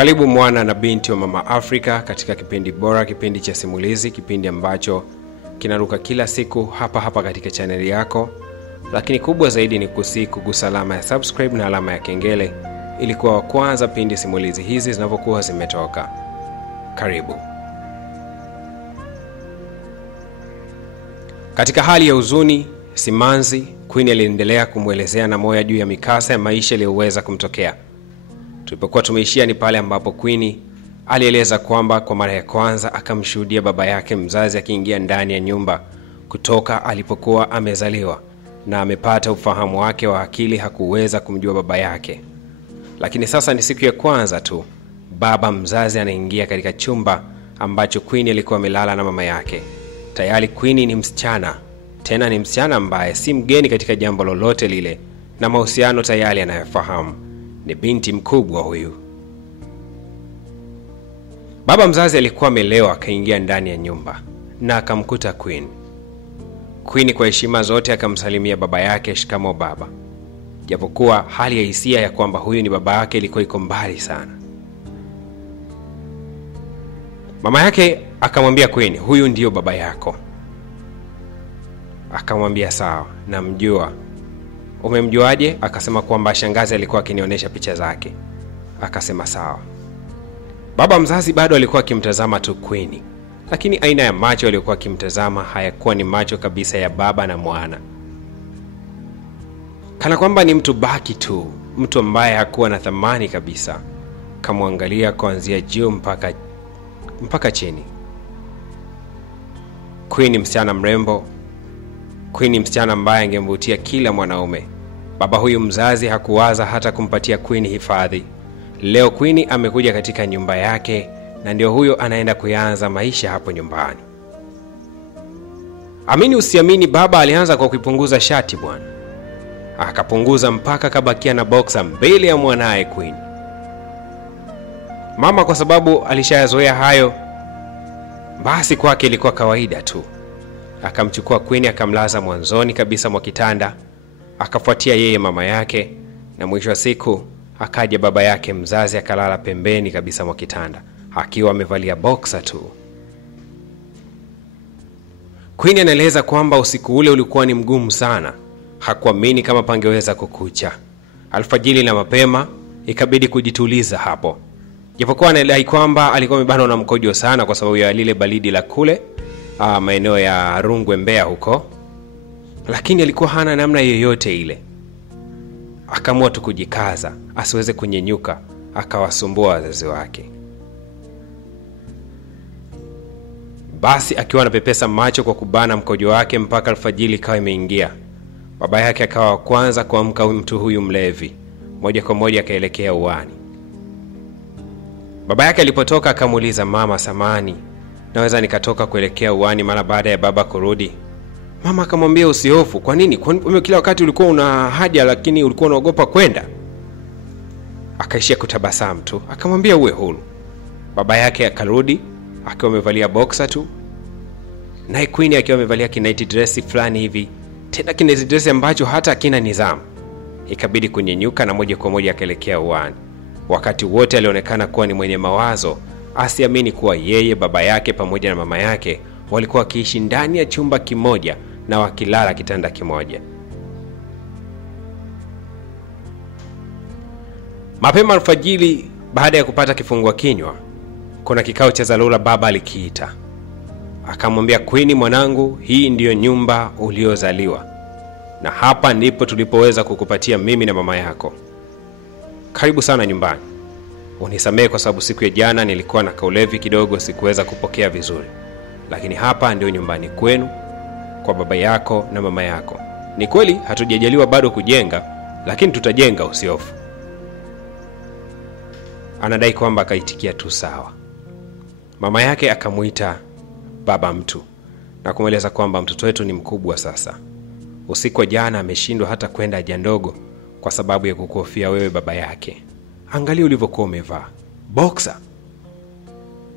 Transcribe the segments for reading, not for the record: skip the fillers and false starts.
Karibu mwana na binti wa Mama Afrika katika kipindi bora, kipindi cha simulizi, kipindi ambacho kinaruka kila siku hapa katika chaneli yako. Lakini kubwa zaidi ni kugusa alama ya subscribe na alama ya kengele ili kuwa wa kwanza pindi simulizi hizi zinapokuwa zimetoka. Karibu. Katika hali ya huzuni, simanzi, Queen aliendelea kumwelezea Namoya juu ya mikasa ya maisha iliyoweza kumtokea. Tulipokuwa tumeishia ni pale ambapo Queen alieleza kwamba kwa mara ya kwanza akamshuhudia baba yake mzazi akiingia ndani ya nyumba kutoka alipokuwa amezaliwa, na amepata ufahamu wake wa akili hakuweza kumjua baba yake. Lakini sasa ni siku ya kwanza tu baba mzazi anaingia katika chumba ambacho Queen alikuwa amelala na mama yake. Tayari Queen ni msichana, tena ni msichana ambaye si mgeni katika jambo lolote lile, na mahusiano tayari anayofahamu. Ni binti mkubwa huyu. Baba mzazi alikuwa amelewa, akaingia ndani ya nyumba na akamkuta Queen. Queen kwa heshima zote akamsalimia baba yake, shikamo baba, japokuwa hali ya hisia ya kwamba huyu ni baba yake ilikuwa iko mbali sana. Mama yake akamwambia Queen, huyu ndio baba yako. Akamwambia sawa, namjua. Umemjuaje? Akasema kwamba shangazi alikuwa akinionyesha picha zake. Akasema sawa. Baba mzazi bado alikuwa akimtazama tu Queen, lakini aina ya macho alikuwa akimtazama hayakuwa ni macho kabisa ya baba na mwana. Kana kwamba ni mtu baki tu, mtu ambaye hakuwa na thamani kabisa. Kamwangalia kuanzia juu mpaka chini. Queen msichana mrembo, Queen msichana ambaye angemvutia kila mwanaume. Baba huyu mzazi hakuwaza hata kumpatia Queen hifadhi. Leo Queen amekuja katika nyumba yake na ndio huyo anaenda kuanza maisha hapo nyumbani. Amini usiamini, baba alianza kwa kuipunguza shati bwana. Akapunguza mpaka kabakia na boxer mbele ya mwanae Queen. Mama kwa sababu alishayazoea hayo, basi kwake ilikuwa kawaida tu. Akamchukua Queen akamlaza mwanzoni kabisa mwa kitanda, akafuatia yeye mama yake, na mwisho wa siku akaja baba yake mzazi akalala pembeni kabisa mwa kitanda akiwa amevalia boxer tu. Queen anaeleza kwamba usiku ule ulikuwa ni mgumu sana, hakuamini kama pangeweza kukucha. Alfajiri na mapema ikabidi kujituliza hapo, japokuwa anaelai kwamba alikuwa amebanwa na mkojo sana kwa sababu ya lile baridi la kule maeneo ya Rungwe Mbeya huko, lakini alikuwa hana namna yoyote ile. Akaamua tu kujikaza asiweze kunyenyuka akawasumbua wazazi wake. Basi akiwa anapepesa macho kwa kubana mkojo wake mpaka alfajiri ikawa imeingia, baba yake akawa kwanza kuamka mtu huyu mlevi. Moja kwa moja akaelekea uani. Baba yake alipotoka akamuuliza, mama samani, naweza nikatoka kuelekea uani mara baada ya baba kurudi? Mama akamwambia usihofu. Kwa nini? Kwa kila wakati ulikuwa una haja lakini ulikuwa unaogopa kwenda? Akaishia kutabasamu tu, akamwambia uwe huru. Baba yake akarudi akiwa amevalia boxer tu, na Queen akiwa amevalia kinaiti dress fulani hivi, tena kinaiti dress ambacho hata hakina nidhamu. Ikabidi kunyenyuka na moja kwa moja akaelekea uani. Wakati wote alionekana kuwa ni mwenye mawazo, asiamini kuwa yeye, baba yake pamoja na mama yake walikuwa wakiishi ndani ya chumba kimoja na wakilala kitanda kimoja. Mapema alfajiri, baada ya kupata kifungua kinywa, kuna kikao cha dharura baba alikiita. Akamwambia Queen, mwanangu, hii ndiyo nyumba uliozaliwa, na hapa ndipo tulipoweza kukupatia mimi na mama yako. Karibu sana nyumbani. Unisamehe kwa sababu siku ya jana nilikuwa na kaulevi kidogo, sikuweza kupokea vizuri. Lakini hapa ndio nyumbani kwenu, kwa baba yako na mama yako. Ni kweli hatujajaliwa bado kujenga, lakini tutajenga, usihofu. Anadai kwamba akaitikia tu sawa. Mama yake akamuita baba mtu na kumweleza kwamba mtoto wetu ni mkubwa sasa. Usiku wa jana ameshindwa hata kwenda haja ndogo kwa sababu ya kukuhofia wewe baba yake. Angalia ulivyokuwa umevaa boxer.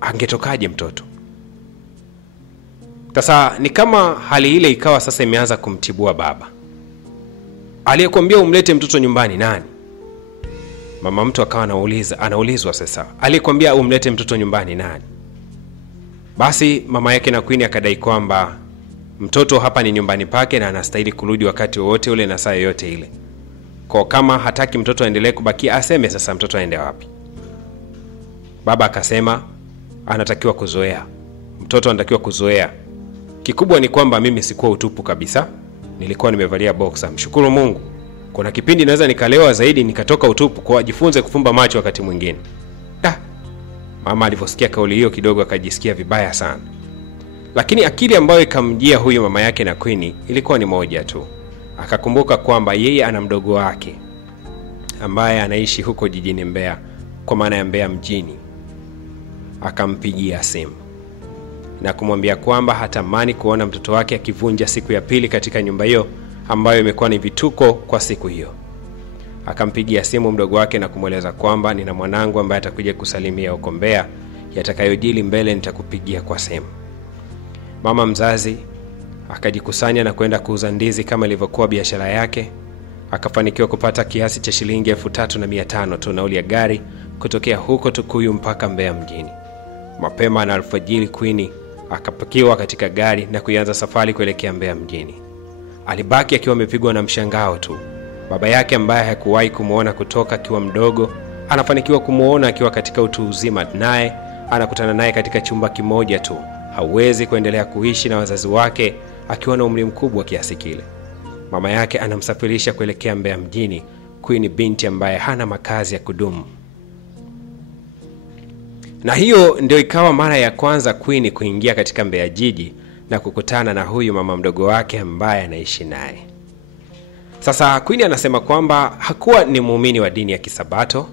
Angetokaje mtoto? Sasa ni kama hali ile ikawa sasa imeanza kumtibua baba. Aliyekuambia umlete mtoto nyumbani nani? Mama mtu akawa anaulizwa sasa, alikwambia umlete mtoto nyumbani nani? Basi mama yake na Queen akadai kwamba mtoto hapa ni nyumbani pake na anastahili kurudi wakati wote ule na saa yoyote ile. Kwa kama hataki mtoto aendelee kubakia, aseme sasa mtoto aende wapi. Baba akasema anatakiwa kuzoea. Mtoto anatakiwa kuzoea. Kikubwa ni kwamba mimi sikuwa utupu kabisa. Nilikuwa nimevalia boxer. Mshukuru Mungu. Kuna kipindi naweza nikalewa zaidi nikatoka utupu, kwa jifunze kufumba macho wakati mwingine. Mama alivyosikia kauli hiyo kidogo akajisikia vibaya sana. Lakini akili ambayo ikamjia huyu mama yake na Queen ilikuwa ni moja tu. Akakumbuka kwamba yeye ana mdogo wake ambaye anaishi huko jijini Mbeya, kwa maana ya Mbeya mjini. Akampigia simu na kumwambia kwamba hatamani kuona mtoto wake akivunja siku ya pili katika nyumba hiyo ambayo imekuwa ni vituko kwa siku hiyo. Akampigia simu mdogo wake na kumweleza kwamba nina mwanangu ambaye atakuja kusalimia huko Mbeya, yatakayojili mbele nitakupigia kwa simu. Mama mzazi akajikusanya na kwenda kuuza ndizi kama ilivyokuwa biashara yake. Akafanikiwa kupata kiasi cha shilingi 3500 tu nauli ya gari kutokea huko Tukuyu mpaka Mbeya mjini. Mapema na alfajiri Queen akapakiwa katika gari na kuanza safari kuelekea Mbeya mjini. Alibaki akiwa amepigwa na mshangao tu. Baba yake ambaye hakuwahi kumuona kutoka akiwa mdogo, anafanikiwa kumuona akiwa katika utu uzima, naye anakutana naye katika chumba kimoja tu. Hawezi kuendelea kuishi na wazazi wake akiwa na umri mkubwa kiasi kile. Mama yake anamsafirisha kuelekea Mbeya mjini, Queen binti ambaye hana makazi ya kudumu. Na hiyo ndio ikawa mara ya kwanza Queen kuingia katika Mbeya jiji na kukutana na huyu mama mdogo wake ambaye anaishi naye. Sasa Queen anasema kwamba hakuwa ni muumini wa dini ya Kisabato,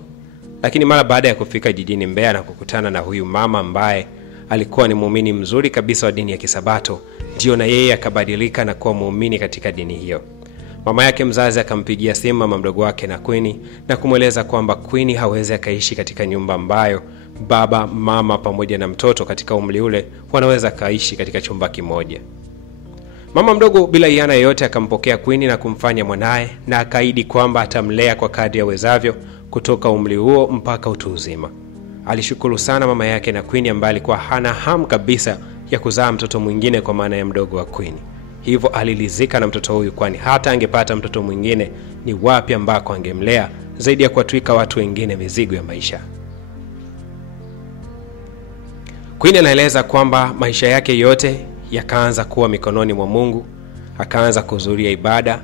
lakini mara baada ya kufika jijini Mbeya na kukutana na huyu mama ambaye alikuwa ni muumini mzuri kabisa wa dini ya Kisabato, ndio na yeye akabadilika na kuwa muumini katika dini hiyo. Mama yake mzazi akampigia simu mama mdogo wake na Queen na kumweleza kwamba Queen hawezi akaishi katika nyumba ambayo baba, mama pamoja na mtoto katika umri ule wanaweza kaishi katika chumba kimoja. Mama mdogo bila iana yoyote akampokea Queen na kumfanya mwanae, na akaahidi kwamba atamlea kwa kadri awezavyo kutoka umri huo mpaka utu uzima. Alishukuru sana mama yake na Queen ambaye alikuwa hana hamu kabisa ya kuzaa mtoto mwingine kwa maana ya mdogo wa Queen. Hivyo alilizika na mtoto huyu, kwani hata angepata mtoto mwingine ni wapi ambako angemlea zaidi ya kuwatwika watu wengine mizigo ya maisha. Queen anaeleza kwamba maisha yake yote yakaanza kuwa mikononi mwa Mungu, akaanza kuhudhuria ibada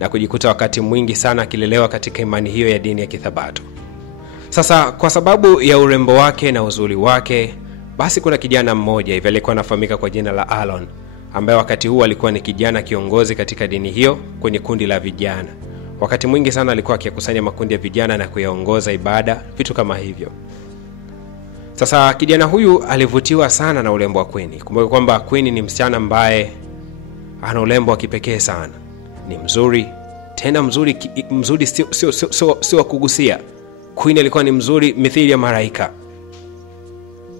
na kujikuta wakati mwingi sana akilelewa katika imani hiyo ya dini ya Kithabato. Sasa kwa sababu ya urembo wake na uzuri wake, basi kuna kijana mmoja hivi alikuwa anafahamika kwa jina la Alon, ambaye wakati huu alikuwa ni kijana kiongozi katika dini hiyo kwenye kundi la vijana. Wakati mwingi sana alikuwa akikusanya makundi ya vijana na kuyaongoza ibada, vitu kama hivyo. Sasa kijana huyu alivutiwa sana na urembo wa Queen. Kumbuka kwamba Queen ni msichana ambaye ana urembo wa kipekee sana. Ni mzuri, tena mzuri sio kugusia. Queen alikuwa ni mzuri mithili ya malaika.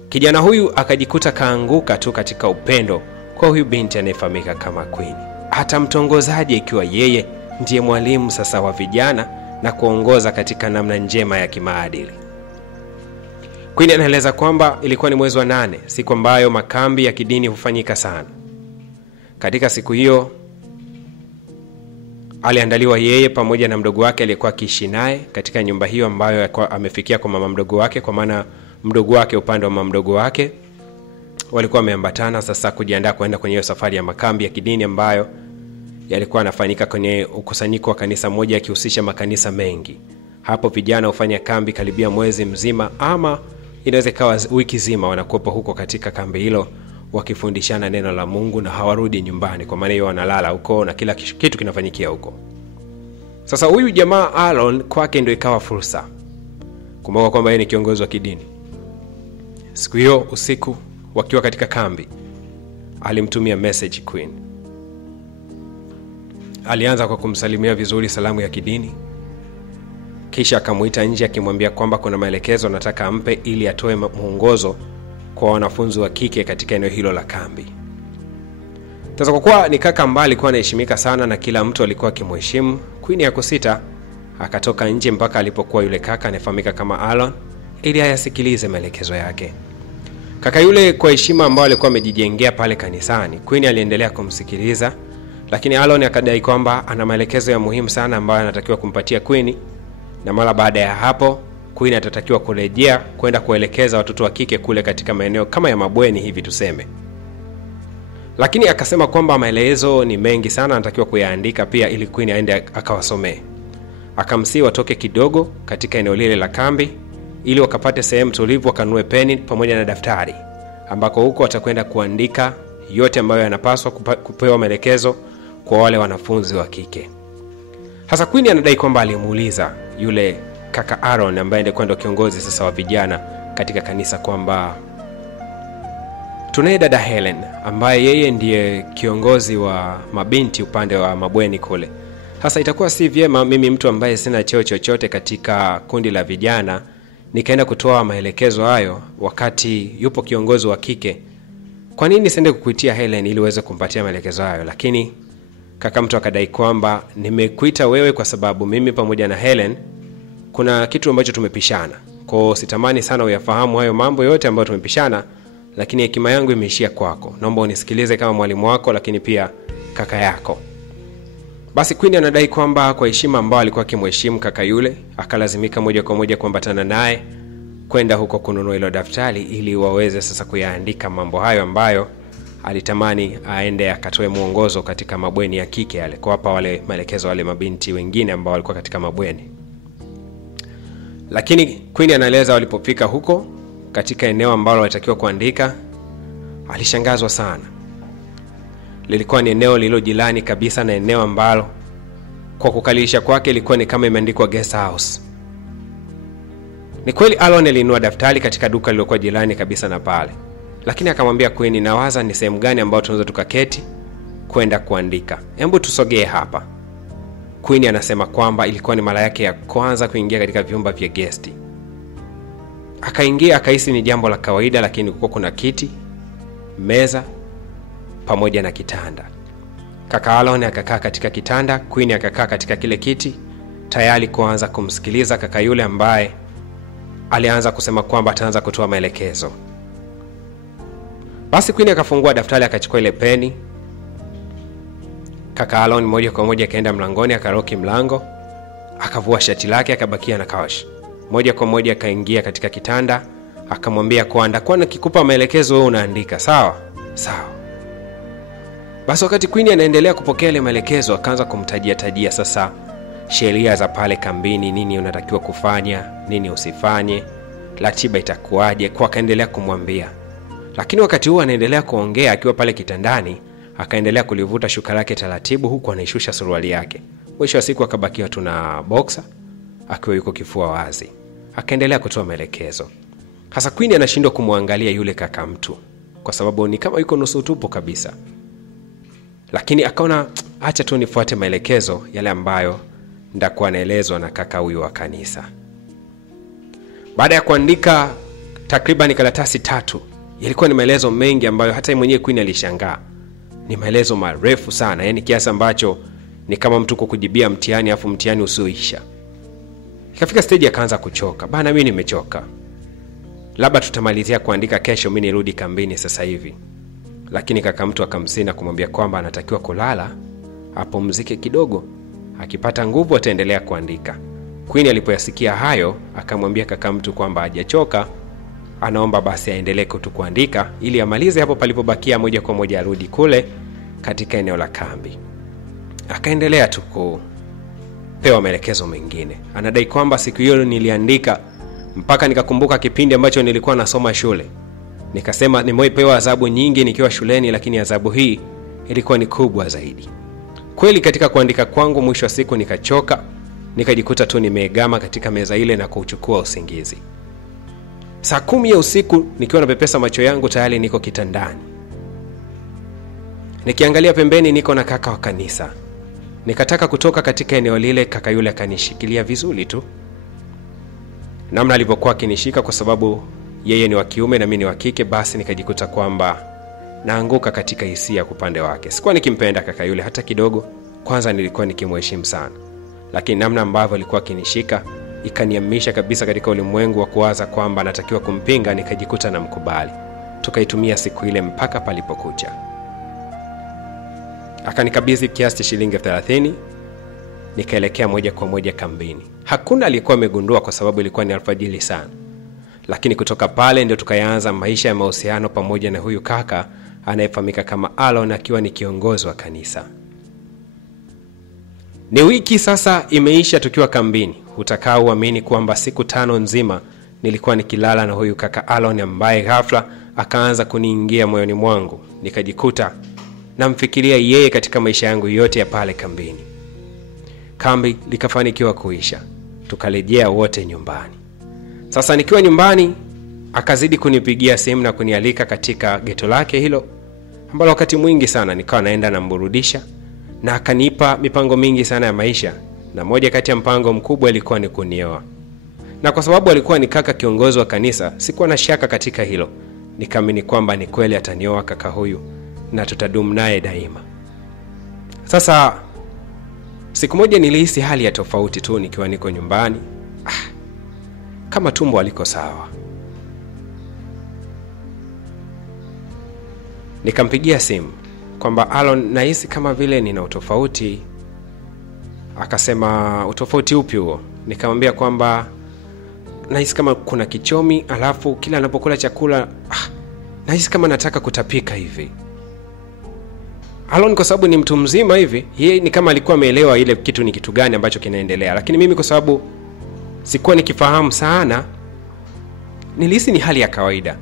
Kijana huyu akajikuta kaanguka tu katika upendo kwa huyu binti anayefahamika kama Queen. Hata mtongozaje ikiwa yeye ndiye mwalimu sasa wa vijana na kuongoza katika namna njema ya kimaadili. Queen anaeleza kwamba ilikuwa ni mwezi wa 8, siku ambayo makambi ya kidini hufanyika sana. Katika siku hiyo aliandaliwa yeye pamoja na mdogo wake aliyekuwa akiishi naye katika nyumba hiyo ambayo amefikia kwa mama mdogo wake, kwa maana mdogo wake upande wa mama mdogo wake walikuwa wameambatana sasa kujiandaa kwenda kwenye hiyo safari ya makambi ya kidini ambayo yalikuwa yanafanyika kwenye ukusanyiko wa kanisa moja yakihusisha makanisa mengi. Hapo vijana hufanya kambi karibia mwezi mzima, ama inaweza ikawa wiki nzima wanakuwepo huko katika kambi hilo wakifundishana neno la Mungu na hawarudi nyumbani, kwa maana hiyo wanalala huko na kila kitu kinafanyikia huko. Sasa huyu jamaa Alon kwake ndio ikawa fursa. Kumbuka kwamba yeye ni kiongozi wa kidini. Siku hiyo usiku wakiwa katika kambi, alimtumia message Queen. Alianza kwa kumsalimia vizuri, salamu ya kidini. Kisha akamuita nje akimwambia kwamba kuna maelekezo anataka ampe ili atoe mwongozo kwa wanafunzi wa kike katika eneo hilo la kambi. Sasa kwa kuwa ni kaka ambaye alikuwa anaheshimika sana na kila mtu alikuwa akimheshimu, Queen hakusita, akatoka nje mpaka alipokuwa yule kaka anayefahamika kama Alon ili ayasikilize maelekezo yake. Kaka yule kwa heshima ambayo alikuwa amejijengea pale kanisani, Queen aliendelea kumsikiliza, lakini Alon akadai kwamba ana maelekezo ya muhimu sana ambayo anatakiwa kumpatia Queen, na mara baada ya hapo Queen atatakiwa kurejea kwenda kuelekeza watoto wa kike kule katika maeneo kama ya mabweni hivi tuseme. Lakini akasema kwamba maelezo ni mengi sana anatakiwa kuyaandika pia ili Queen aende akawasomee. Akamsii watoke kidogo katika eneo lile la kambi ili wakapate sehemu tulivu wakanue peni pamoja na daftari, ambako huko watakwenda kuandika yote ambayo yanapaswa kupewa maelekezo kwa wale wanafunzi wa kike. Hasa Queen anadai kwamba alimuuliza yule kaka Aaron ambaye ndiye ndo kiongozi sasa wa vijana katika kanisa kwamba tunaye dada Helen ambaye yeye ndiye kiongozi wa mabinti upande wa mabweni kule. Hasa itakuwa si vyema mimi mtu ambaye sina cheo chochote katika kundi la vijana nikaenda kutoa maelekezo hayo wakati yupo kiongozi wa kike. Kwa nini siende kukuitia Helen ili uweze kumpatia maelekezo hayo? Lakini kaka mtu akadai kwamba nimekuita wewe kwa sababu mimi pamoja na Helen kuna kitu ambacho tumepishana. Kwa sitamani sana uyafahamu hayo mambo yote ambayo tumepishana, lakini hekima yangu imeishia kwako. Naomba unisikilize kama mwalimu wako lakini pia kaka yako. Basi Queen anadai kwamba kwa heshima ambayo alikuwa akimheshimu kaka yule, akalazimika moja kwa moja kuambatana naye kwenda huko kununua ile daftari ili waweze sasa kuyaandika mambo hayo ambayo alitamani aende akatoe muongozo katika mabweni ya kike yale, kwa hapa wale maelekezo wale mabinti wengine ambao walikuwa katika mabweni. Lakini Queen anaeleza walipofika huko katika eneo ambalo walitakiwa kuandika, alishangazwa sana. Lilikuwa ni eneo lililojilani kabisa na eneo ambalo kwa kukalisha kwake ilikuwa ni kama imeandikwa guest house. Ni kweli Alon alinunua daftari katika duka lililokuwa jirani kabisa na pale, lakini akamwambia Queen, nawaza ni sehemu gani ambayo tunaweza tukaketi kwenda kuandika, hebu tusogee hapa. Queen anasema kwamba ilikuwa ni mara yake ya kwanza kuingia katika vyumba vya guest. Akaingia akahisi ni jambo la kawaida, lakini kulikuwa kuna kiti, meza pamoja na kitanda. Kaka Alon akakaa katika kitanda, Queen akakaa katika kile kiti, tayari kuanza kumsikiliza kaka yule ambaye alianza kusema kwamba ataanza kutoa maelekezo. Basi Queen akafungua daftari akachukua ile peni. Kaka Alon moja kwa moja kaenda mlangoni akaroki mlango, akavua shati lake akabakia na kawash. Moja kwa moja akaingia katika kitanda, akamwambia kwamba kwa nikikupa maelekezo wewe unaandika, sawa? Sawa. Basi wakati Queen anaendelea kupokea ile maelekezo, akaanza kumtajia sasa sheria za pale kambini, nini unatakiwa kufanya, nini usifanye, ratiba itakuaje, kwa kaendelea kumwambia. Lakini wakati huo anaendelea kuongea akiwa pale kitandani, akaendelea kulivuta shuka lake taratibu huku anaishusha suruali yake. Mwisho wa siku akabakia tuna boxer akiwa yuko kifua wazi. Akaendelea kutoa maelekezo. Hasa Queen anashindwa kumwangalia yule kaka mtu kwa sababu ni kama yuko nusu tupo kabisa. Lakini akaona acha tu nifuate maelekezo yale ambayo ndakuwa naelezwa na kaka huyu wa kanisa. Baada ya kuandika takriban karatasi 3, yalikuwa ni maelezo mengi ambayo hata mwenyewe Queen alishangaa. Ni maelezo marefu sana, yani kiasi ambacho ni kama mtu kukujibia mtihani afu mtihani usioisha. Ikafika stage akaanza kuchoka. Bana mimi nimechoka. Labda tutamalizia kuandika kesho, mimi nirudi kambini sasa hivi. Lakini kaka mtu akamsina kumwambia kwamba anatakiwa kulala, apumzike kidogo, akipata nguvu ataendelea kuandika. Queen alipoyasikia hayo, akamwambia kaka mtu kwamba hajachoka, anaomba basi aendelee kuandika ili amalize hapo palipobakia, moja kwa moja arudi kule katika eneo la kambi. Akaendelea tu kupewa maelekezo mengine. Anadai kwamba siku hiyo niliandika mpaka nikakumbuka kipindi ambacho nilikuwa nasoma shule. Nikasema nimepewa adhabu nyingi nikiwa shuleni, lakini adhabu hii ilikuwa ni kubwa zaidi. Kweli katika kuandika kwangu mwisho wa siku nikachoka, nikajikuta tu nimeegama katika meza ile na kuchukua usingizi. Saa 10 ya usiku nikiwa napepesa macho yangu tayari niko kitandani. Nikiangalia pembeni niko na kaka wa kanisa. Nikataka kutoka katika eneo lile, kaka yule akanishikilia vizuri tu. Namna alivyokuwa akinishika kwa sababu yeye ni wa kiume na mimi ni wa kike, basi nikajikuta kwamba naanguka katika hisia upande wake. Sikuwa nikimpenda kaka yule hata kidogo, kwanza nilikuwa nikimheshimu sana. lakini namna ambavyo alikuwa akinishika ikaniamisha kabisa katika ulimwengu wa kuwaza kwamba natakiwa kumpinga. Nikajikuta na mkubali. Tukaitumia siku ile mpaka palipokucha. Akanikabidhi kiasi cha shilingi 30. Nikaelekea moja kwa moja kambini. Hakuna aliyekuwa amegundua kwa sababu ilikuwa ni alfajiri sana. Lakini kutoka pale ndio tukaanza maisha ya mahusiano pamoja na huyu kaka anayefahamika kama Alon, akiwa ni kiongozi wa kanisa. Ni wiki sasa imeisha tukiwa kambini. Utakao uamini kwamba siku 5 nzima nilikuwa nikilala na huyu kaka Alon, ambaye ghafla akaanza kuniingia moyoni mwangu. Nikajikuta namfikiria yeye katika maisha yangu yote ya pale kambini. Kambi likafanikiwa kuisha. Tukarejea wote nyumbani. Sasa nikiwa nyumbani akazidi kunipigia simu na kunialika katika geto lake hilo, ambalo wakati mwingi sana nikawa naenda namburudisha, na akanipa mipango mingi sana ya maisha, na moja kati ya mpango mkubwa ilikuwa ni kunioa. Na kwa sababu alikuwa ni kaka kiongozi wa kanisa, sikuwa na shaka katika hilo. Nikaamini kwamba ni kweli atanioa kaka huyu na tutadumu naye daima. Sasa siku moja nilihisi hali ya tofauti tu nikiwa niko nyumbani. Kama tumbo aliko sawa. Nikampigia simu kwamba Alon, nahisi kama vile nina utofauti. Akasema utofauti upi huo? Nikamwambia kwamba nahisi kama kuna kichomi, alafu kila ninapokula chakula nahisi kama nataka kutapika hivi. Alon kwa sababu ni mtu mzima hivi, yeye ni kama alikuwa ameelewa ile kitu ni kitu gani ambacho kinaendelea, lakini mimi kwa sababu sikuwa nikifahamu sana, nilihisi ni hali ya kawaida.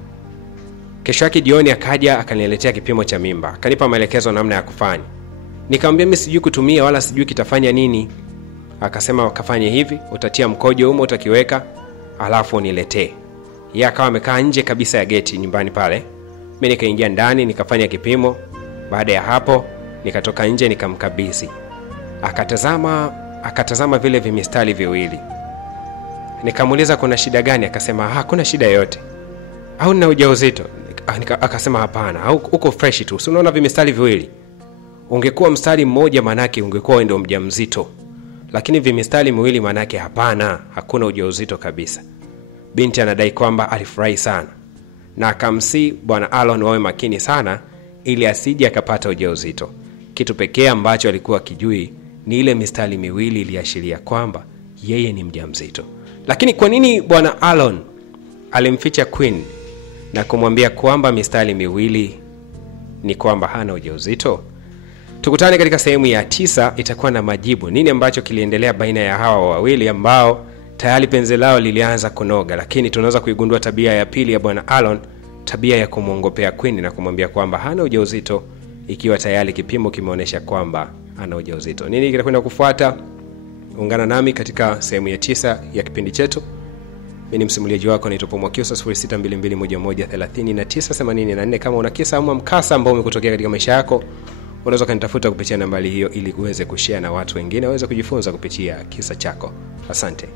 Kesho yake jioni akaja akaniletea kipimo cha mimba, akanipa maelekezo namna ya kufanya. Nikamwambia mimi sijui kutumia wala sijui kitafanya nini. Akasema wakafanye hivi, utatia mkojo humo, utakiweka, alafu uniletee. Yeye akawa amekaa nje kabisa ya geti nyumbani pale. Mimi nikaingia ndani nikafanya kipimo. Baada ya hapo nikatoka nje nikamkabidhi. Akatazama vile vimistari viwili. Nikamuuliza kuna shida gani? Akasema hakuna shida yoyote. Au nina ujauzito? Akasema hapana, au uko fresh tu. Unaona vimistari viwili? Ungekuwa mstari mmoja manake ungekuwa ndio mjamzito. Lakini vimistari miwili manake hapana, hakuna ujauzito kabisa. Binti anadai kwamba alifurahi sana. Na akamsi Bwana Alon wawe makini sana ili asije akapata ujauzito. Kitu pekee ambacho alikuwa kijui ni ile mistari miwili iliashiria kwamba yeye ni mjamzito. Lakini kwa nini Bwana Alon alimficha Queen na kumwambia kwamba mistari miwili ni kwamba hana ujauzito? Tukutane katika sehemu ya 9, itakuwa na majibu. Nini ambacho kiliendelea baina ya hawa wawili ambao tayari penzi lao lilianza kunoga, lakini tunaweza kuigundua tabia ya pili ya Bwana Alon, tabia ya kumwongopea Queen na kumwambia kwamba hana ujauzito ikiwa tayari kipimo kimeonyesha kwamba hana ujauzito. Nini kitakwenda kufuata? Ungana nami katika sehemu ya 9 ya kipindi chetu. Mimi ni msimuliaji wako naitwa Mwakyusa. 0622113984. Kama una kisa au mkasa ambao umekutokea katika maisha yako, unaweza kanitafuta kupitia nambari hiyo ili uweze kushare na watu wengine waweze kujifunza kupitia kisa chako. Asante.